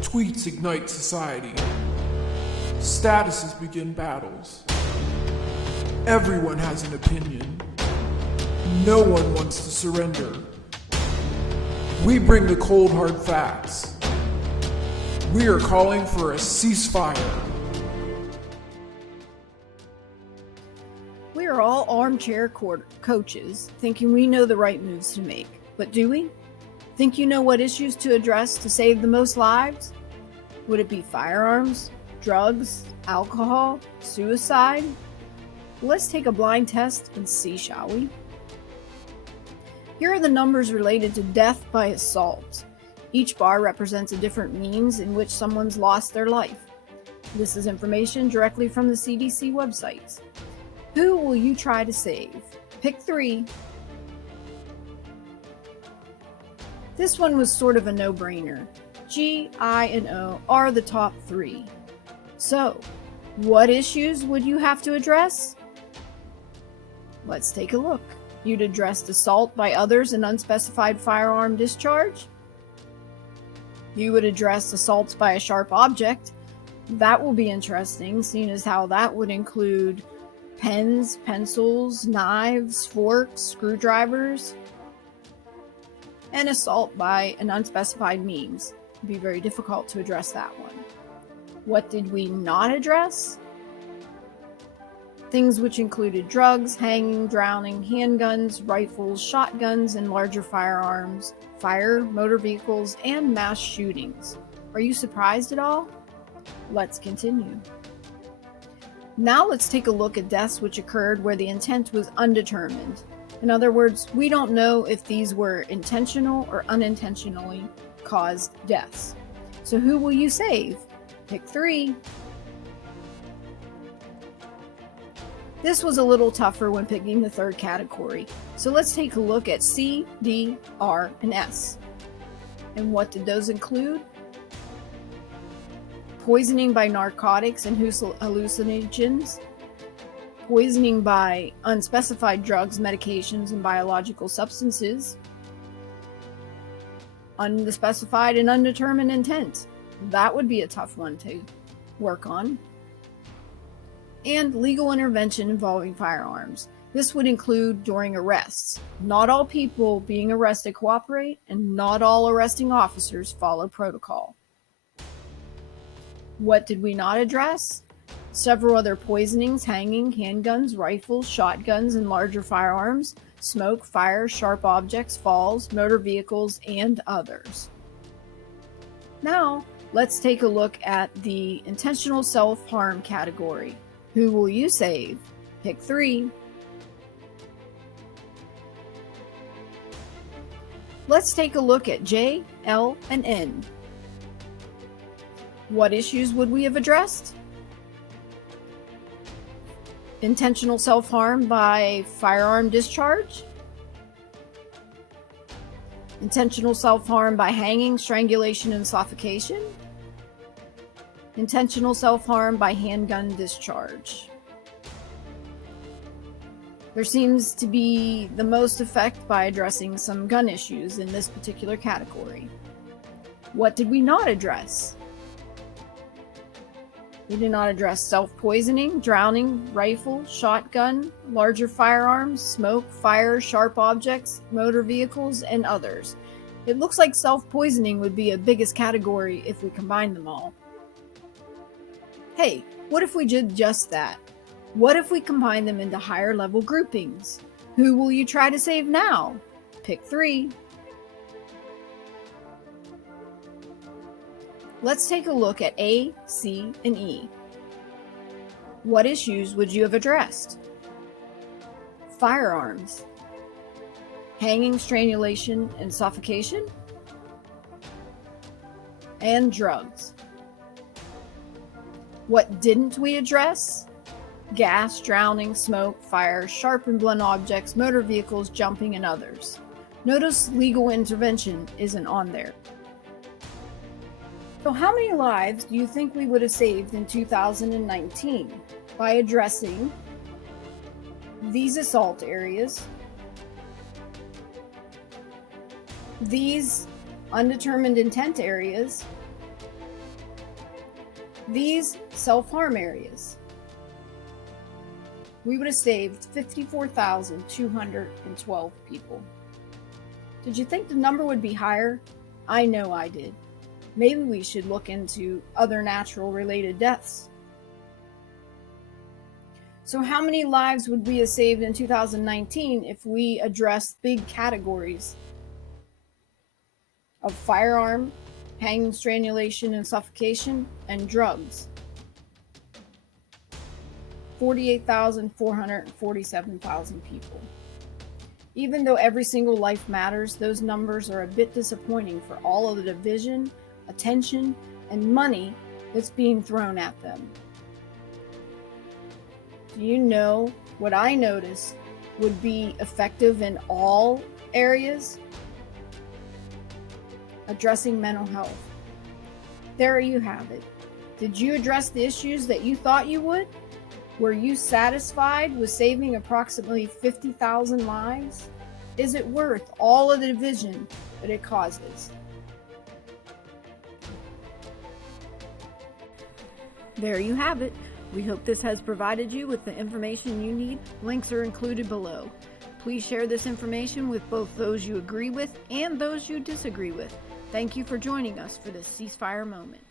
Tweets ignite society. Statuses begin battles. Everyone has an opinion. No one wants to surrender. We bring the cold hard facts. We are calling for a ceasefire. We are all armchair coaches thinking we know the right moves to make. But do we? Think you know what issues to address to save the most lives? Would it be firearms, drugs, alcohol, suicide? Let's take a blind test and see, shall we? Here are the numbers related to death by assault. Each bar represents a different means in which someone's lost their life. This is information directly from the CDC websites. Who will you try to save? Pick 3. This one was sort of a no-brainer. G, I, and O are the top 3. So, what issues would you have to address? Let's take a look. You'd address assault by others and unspecified firearm discharge. You would address assaults by a sharp object. That will be interesting, seeing as how that would include pens, pencils, knives, forks, screwdrivers. And assault by an unspecified means. It'd be very difficult to address that one. What did we not address? Things which included drugs, hanging, drowning, handguns, rifles, shotguns, and larger firearms, fire, motor vehicles, and mass shootings. Are you surprised at all? Let's continue. Now let's take a look at deaths which occurred where the intent was undetermined. In other words, we don't know if these were intentional or unintentionally caused deaths. So who will you save? Pick 3. This was a little tougher when picking the third category. So let's take a look at C, D, R, and S. And what did those include? Poisoning by narcotics and hallucinogens. Poisoning by unspecified drugs, medications, and biological substances. Unspecified and undetermined intent. That would be a tough one to work on. And legal intervention involving firearms. This would include during arrests. Not all people being arrested cooperate, and not all arresting officers follow protocol. What did we not address? Several other poisonings, hanging, handguns, rifles, shotguns, and larger firearms, smoke, fire, sharp objects, falls, motor vehicles, and others. Now, let's take a look at the intentional self-harm category. Who will you save? Pick 3. Let's take a look at J, L, and N. What issues would we have addressed? Intentional self-harm by firearm discharge. Intentional self-harm by hanging, strangulation, and suffocation. Intentional self-harm by handgun discharge. There seems to be the most effect by addressing some gun issues in this particular category. What did we not address? We did not address self-poisoning, drowning, rifle, shotgun, larger firearms, smoke, fire, sharp objects, motor vehicles, and others. It looks like self-poisoning would be a biggest category if we combine them all. Hey, what if we did just that? What if we combine them into higher level groupings? Who will you try to save now? Pick 3. Let's take a look at A, C, and E. What issues would you have addressed? Firearms. Hanging, strangulation, and suffocation. And drugs. What didn't we address? Gas, drowning, smoke, fire, sharp and blunt objects, motor vehicles, jumping, and others. Notice legal intervention isn't on there. So how many lives do you think we would have saved in 2019 by addressing these assault areas, these undetermined intent areas, these self-harm areas, we would have saved 54,212 people. Did you think the number would be higher? I know I did. Maybe we should look into other natural related deaths. So how many lives would we have saved in 2019 if we addressed big categories of firearm, hanging, strangulation, and suffocation, and drugs? 48,447,000 people. Even though every single life matters, those numbers are a bit disappointing for all of the division, attention, and money that's being thrown at them. Do you know what I noticed would be effective in all areas? Addressing mental health. There you have it. Did you address the issues that you thought you would? Were you satisfied with saving approximately 50,000 lives? Is it worth all of the division that it causes? There you have it. We hope this has provided you with the information you need. Links are included below. Please share this information with both those you agree with and those you disagree with. Thank you for joining us for this ceasefire moment.